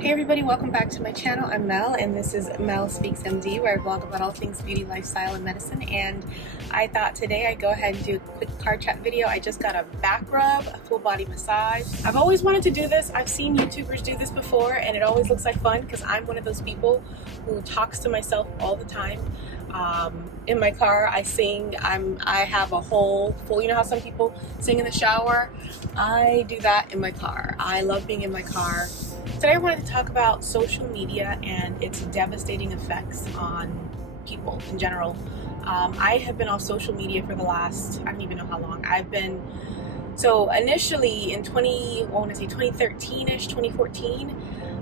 Hey everybody, welcome back to my channel. I'm Mel and this is Mel Speaks MD, where I vlog about all things beauty, lifestyle, and medicine. And I thought today I'd go ahead and do a quick car chat video. I just got a back rub, a full body massage. I've always wanted to do this. I've seen YouTubers do this before and it always looks like fun because I'm one of those people who talks to myself all the time. In my car, I sing. I have a whole full, you know how some people sing in the shower? I do that in my car. I love being in my car. Today I wanted to talk about social media and its devastating effects on people in general. I have been off social media for the last, I don't even know how long. So initially in 2013-ish, 2014,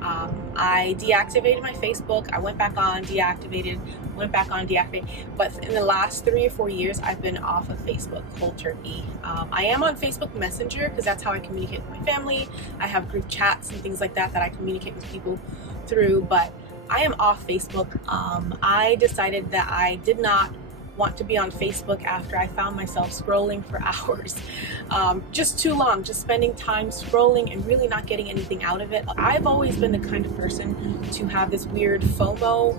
I deactivated my Facebook. I went back on, deactivated, went back on, deactivated. But in the last 3 or 4 years, I've been off of Facebook cold turkey. I am on Facebook Messenger because that's how I communicate with my family. I have group chats and things like that that I communicate with people through, but I am off Facebook. I decided that I did not want to be on Facebook after I found myself scrolling for hours. Just too long, just spending time scrolling and really not getting anything out of it. I've always been the kind of person to have this weird FOMO,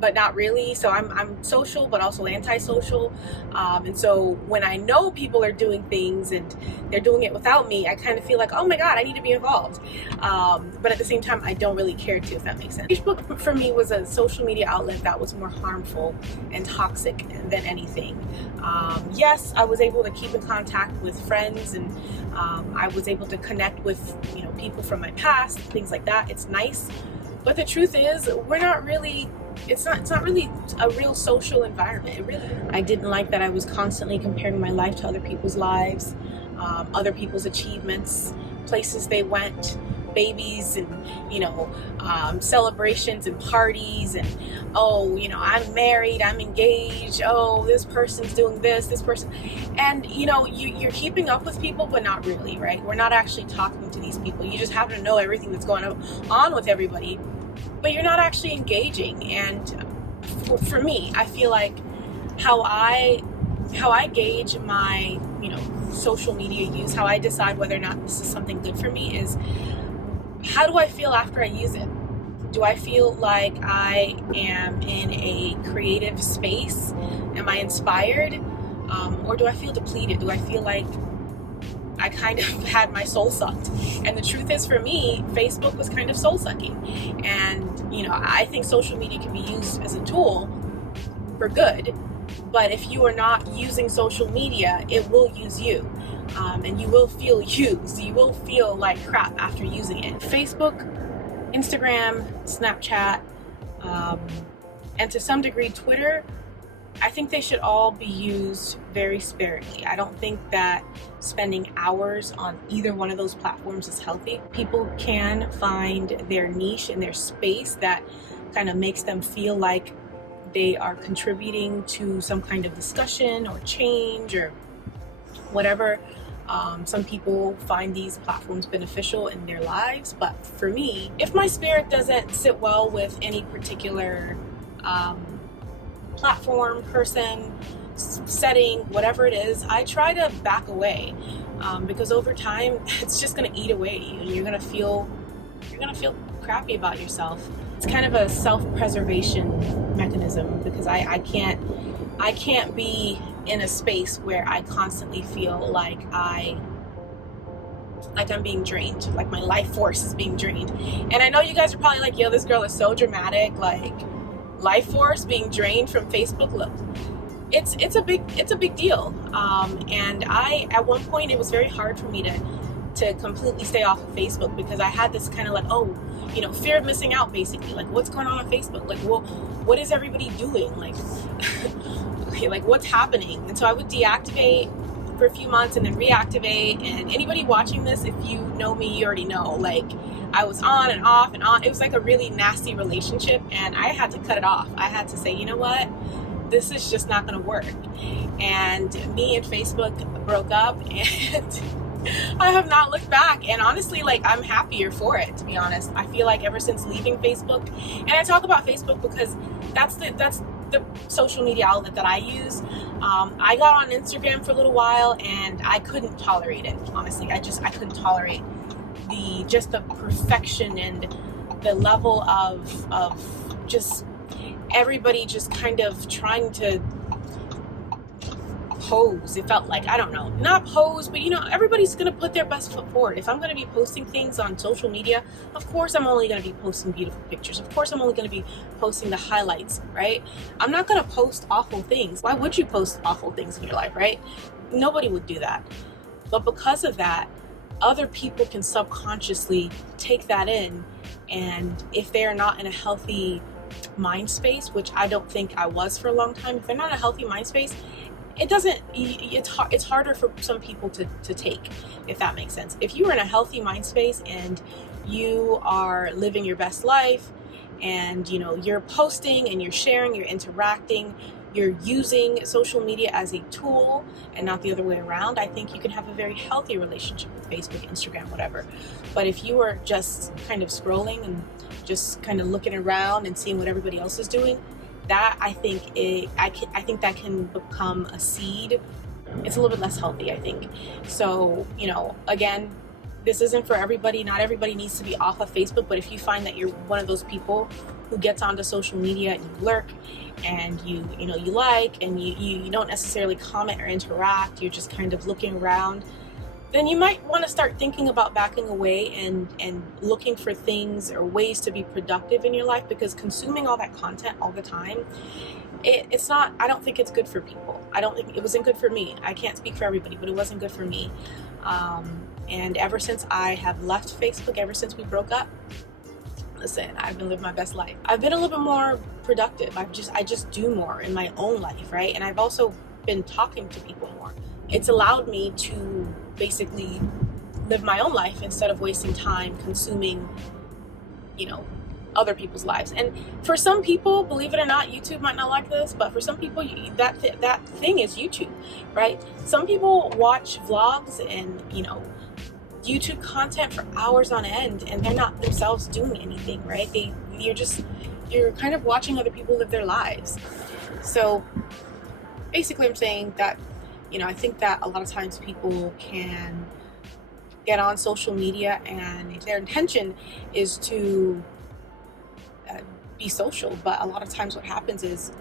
but not really. So I'm social, but also antisocial. And so when I know people are doing things and they're doing it without me, I kind of feel like, oh my God, I need to be involved. But at the same time, I don't really care to, if that makes sense. Facebook for me was a social media outlet that was more harmful and toxic than anything. Yes, I was able to keep in contact with friends and I was able to connect with, people from my past, things like that. It's nice. But the truth is, it's not really a real social environment. I didn't like that I was constantly comparing my life to other people's lives, other people's achievements, places they went, babies and, celebrations and parties and, I'm married, I'm engaged, this person's doing this person. And, you're keeping up with people, but not really, right? We're not actually talking to these people. You just happen to know everything that's going on with everybody, but you're not actually engaging. And for me, I feel like how I gauge my, social media use, how I decide whether or not this is something good for me is, how do I feel after I use it? Do I feel like I am in a creative space? Am I inspired? Or do I feel depleted? Do I feel like I kind of had my soul sucked? And the truth is, for me, Facebook was kind of soul sucking. And, I think social media can be used as a tool for good. But if you are not using social media, it will use you. And you will feel used. You will feel like crap after using it. Facebook, Instagram, Snapchat, and to some degree Twitter, I think they should all be used very sparingly. I don't think that spending hours on either one of those platforms is healthy. People can find their niche and their space that kind of makes them feel like they are contributing to some kind of discussion or change or whatever. Some people find these platforms beneficial in their lives, but for me, if my spirit doesn't sit well with any particular platform, person, setting, whatever it is, I try to back away, because over time it's just going to eat away at you and you're going to feel crappy about yourself. It's kind of a self-preservation mechanism because I can't be in a space where I constantly feel like I'm being drained, like my life force is being drained. And I know you guys are probably like, yo, this girl is so dramatic, like life force being drained from Facebook. Look, it's a big deal. And at one point it was very hard for me to completely stay off of Facebook because I had this kind of like, fear of missing out, basically. Like, what's going on Facebook? Like, what is everybody doing? Like, like what's happening? And so I would deactivate for a few months and then reactivate. And anybody watching this, if you know me, you already know, like, I was on and off and on. It was like a really nasty relationship and I had to cut it off. I had to say, you know what? This is just not going to work. And me and Facebook broke up and I have not looked back. And honestly, like, I'm happier for it, to be honest. I feel like ever since leaving Facebook, and I talk about Facebook because that's the social media outlet that I use. I got on Instagram for a little while and I couldn't tolerate it, honestly. I couldn't tolerate the perfection and the level of just everybody just kind of trying to pose. It felt like, I don't know, not pose, but everybody's gonna put their best foot forward. If I'm gonna be posting things on social media, of course I'm only gonna be posting beautiful pictures. Of course I'm only gonna be posting the highlights, right? I'm not gonna post awful things. Why would you post awful things in your life, right? Nobody would do that. But because of that, other people can subconsciously take that in, and if they're not in a healthy mind space, which I don't think I was for a long time, if they're not in a healthy mind space, it's harder for some people to take, if that makes sense. If you are in a healthy mind space and you are living your best life, and you're posting and you're sharing, you're interacting, you're using social media as a tool and not the other way around, I think you can have a very healthy relationship with Facebook, Instagram, whatever. But if you are just kind of scrolling and just kind of looking around and seeing what everybody else is doing, that I think that can become a seed. It's a little bit less healthy, I think. So, again, this isn't for everybody. Not everybody needs to be off of Facebook, but if you find that you're one of those people who gets onto social media and you lurk and you like, and you don't necessarily comment or interact, you're just kind of looking around, then you might want to start thinking about backing away and looking for things or ways to be productive in your life, because consuming all that content all the time, it's not, I don't think it's good for people. I don't think it wasn't good for me. I can't speak for everybody, but it wasn't good for me. And ever since I have left Facebook, ever since we broke up, listen, I've been living my best life. I've been a little bit more productive. I just do more in my own life, right? And I've also been talking to people more. It's allowed me to basically live my own life instead of wasting time consuming, other people's lives. And for some people, believe it or not, YouTube might not like this, but for some people, that thing is YouTube, right? Some people watch vlogs and, YouTube content for hours on end, and they're not themselves doing anything, right? You're kind of watching other people live their lives. So basically I'm saying that, I think that a lot of times people can get on social media and their intention is to be social, but a lot of times what happens is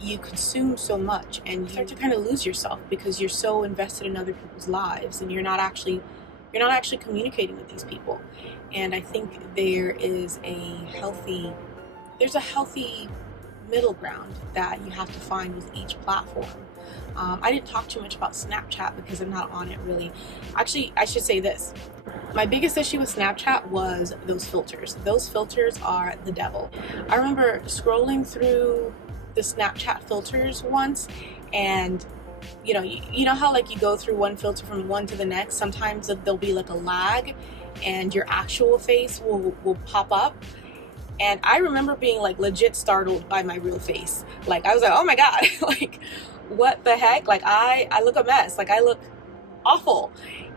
you consume so much and you start to kind of lose yourself because you're so invested in other people's lives and you're not actually communicating with these people. And I think there's a healthy middle ground that you have to find with each platform. I didn't talk too much about Snapchat because I'm not on it really. Actually, I should say this. My biggest issue with Snapchat was those filters. Those filters are the devil. I remember scrolling through the Snapchat filters once, and you know how like you go through one filter from one to the next, sometimes there'll be like a lag and your actual face will pop up. And I remember being like legit startled by my real face. Like I was like, oh my God, like what the heck? Like I look a mess, like I look awful.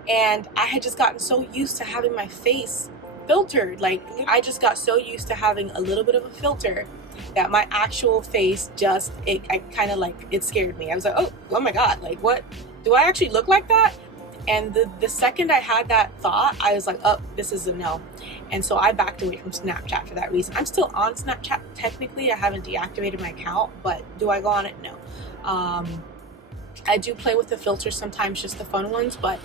And I had just gotten so used to having my face filtered. Like I just got so used to having a little bit of a filter that my actual face it scared me. I was like, oh my God, like what, do I actually look like that? And the second I had that thought, I was like, oh, this is a no. And so I backed away from Snapchat for that reason. I'm still on Snapchat technically. I haven't deactivated my account, but do I go on it? No. I do play with the filters sometimes, just the fun ones, but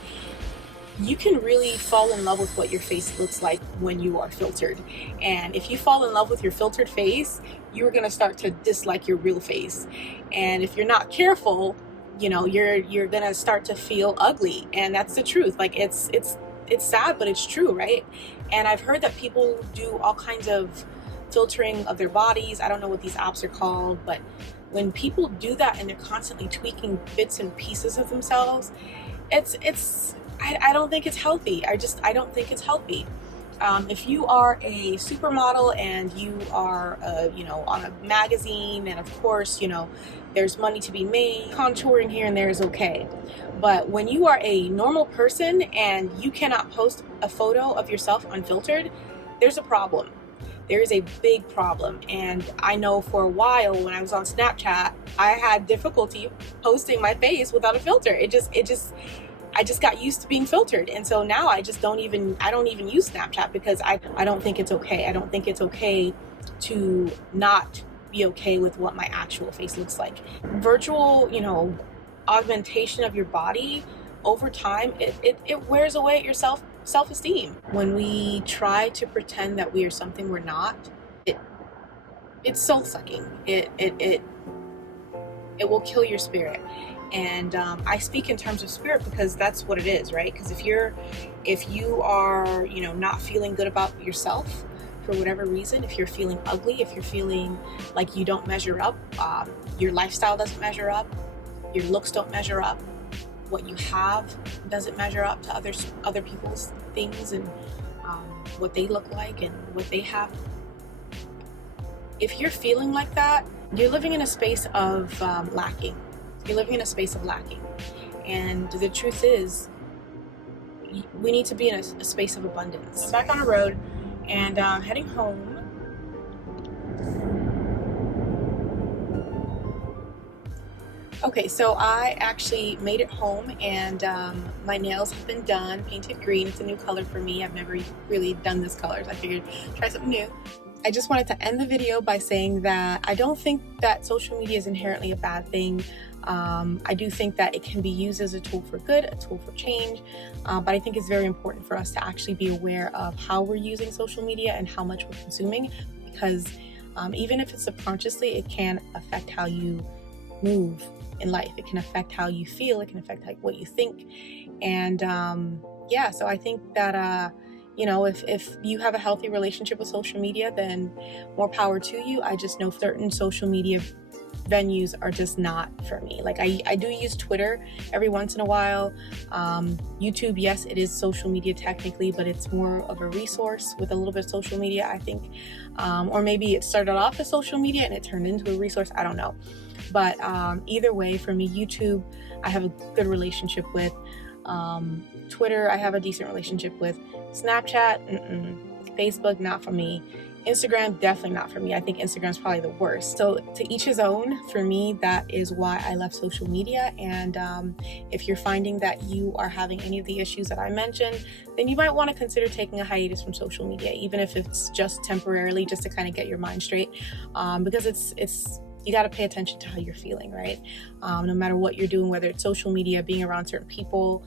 you can really fall in love with what your face looks like when you are filtered. And if you fall in love with your filtered face, you're going to start to dislike your real face. And if you're not careful, you're going to start to feel ugly. And that's the truth. Like it's sad, but it's true, right? And I've heard that people do all kinds of filtering of their bodies. I don't know what these apps are called, but when people do that and they're constantly tweaking bits and pieces of themselves, I don't think it's healthy. I don't think it's healthy. If you are a supermodel and you are, on a magazine, and of course, there's money to be made, contouring here and there is okay. But when you are a normal person and you cannot post a photo of yourself unfiltered, there's a problem. There is a big problem. And I know for a while when I was on Snapchat, I had difficulty posting my face without a filter. I just got used to being filtered. And so now I don't even use Snapchat because I don't think it's okay. I don't think it's okay to not be okay with what my actual face looks like. Virtual, augmentation of your body over time, it wears away at your self-esteem. When we try to pretend that we are something we're not, it's soul-sucking. It will kill your spirit. And I speak in terms of spirit because that's what it is, right? Because if you are, not feeling good about yourself for whatever reason, if you're feeling ugly, if you're feeling like you don't measure up, your lifestyle doesn't measure up, your looks don't measure up, what you have doesn't measure up to other people's things and what they look like and what they have. If you're feeling like that, you're living in a space of lacking. You're living in a space of lacking. And the truth is, we need to be in a space of abundance. I'm back on the road and heading home. Okay, so I actually made it home and my nails have been done, painted green. It's a new color for me. I've never really done this color, so I figured try something new. I just wanted to end the video by saying that I don't think that social media is inherently a bad thing. I do think that it can be used as a tool for good, a tool for change, but I think it's very important for us to actually be aware of how we're using social media and how much we're consuming, because even if it's subconsciously, it can affect how you move in life. It can affect how you feel. It can affect what you think. And so I think that if you have a healthy relationship with social media, then more power to you. I just know certain social media venues are just not for me. Like I do use Twitter every once in a while. YouTube, yes, it is social media technically, but it's more of a resource with a little bit of social media, I think. Or maybe it started off as social media and it turned into a resource. I don't know. But either way, for me, YouTube, I have a good relationship with. Twitter, I have a decent relationship with. Snapchat, Facebook, not for me. Instagram, definitely not for me. I think Instagram's probably the worst. So to each his own. For me, that is why I left social media. And if you're finding that you are having any of the issues that I mentioned, then you might want to consider taking a hiatus from social media, even if it's just temporarily, just to kind of get your mind straight. Because it's you got to pay attention to how you're feeling, right? No matter what you're doing, whether it's social media, being around certain people,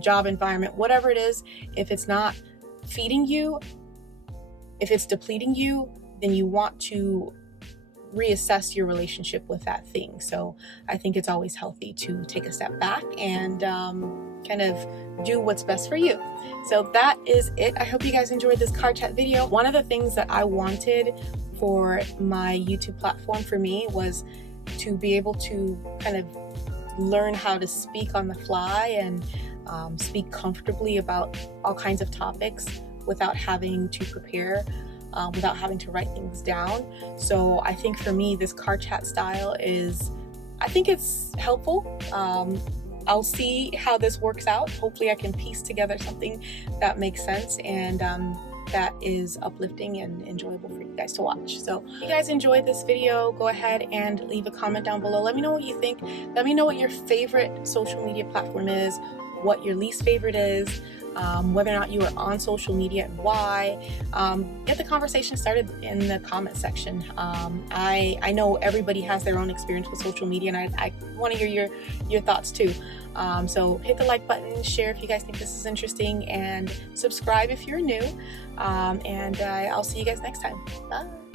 job environment, whatever it is, if it's not feeding you, if it's depleting you, then you want to reassess your relationship with that thing. So I think it's always healthy to take a step back and kind of do what's best for you. So that is it. I hope you guys enjoyed this car chat video. One of the things that I wanted for my YouTube platform for me was to be able to kind of learn how to speak on the fly and speak comfortably about all kinds of topics without having to prepare, without having to write things down. So I think for me, this car chat style I think it's helpful. I'll see how this works out. Hopefully I can piece together something that makes sense and that is uplifting and enjoyable for you guys to watch. So if you guys enjoyed this video, go ahead and leave a comment down below. Let me know what you think. Let me know what your favorite social media platform is, what your least favorite is, whether or not you are on social media and why. Get the conversation started in the comment section. I know everybody has their own experience with social media, and I want to hear your thoughts too. So hit the like button, share if you guys think this is interesting, and subscribe if you're new. And I'll see you guys next time. Bye.